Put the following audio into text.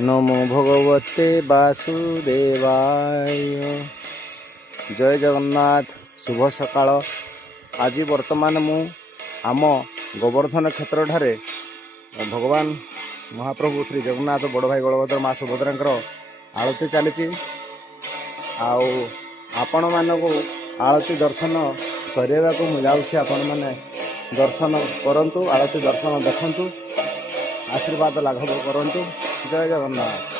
नमो भगवते वासुदेवाय। जय जगन्नाथ। शुभ सकाळ। आज वर्तमान मु आम गोवर्धन क्षेत्र ठारे भगवान महाप्रभु श्री जगन्नाथ बड़ भाई बलभद्र माँ सुभद्रा आलती चली आपण मानक आलती दर्शन करने को मुझे आपण मैंने दर्शन करंतु आलती दर्शन देखंतु आशीर्वाद लाघव करंतु। जय जगन्नाथ।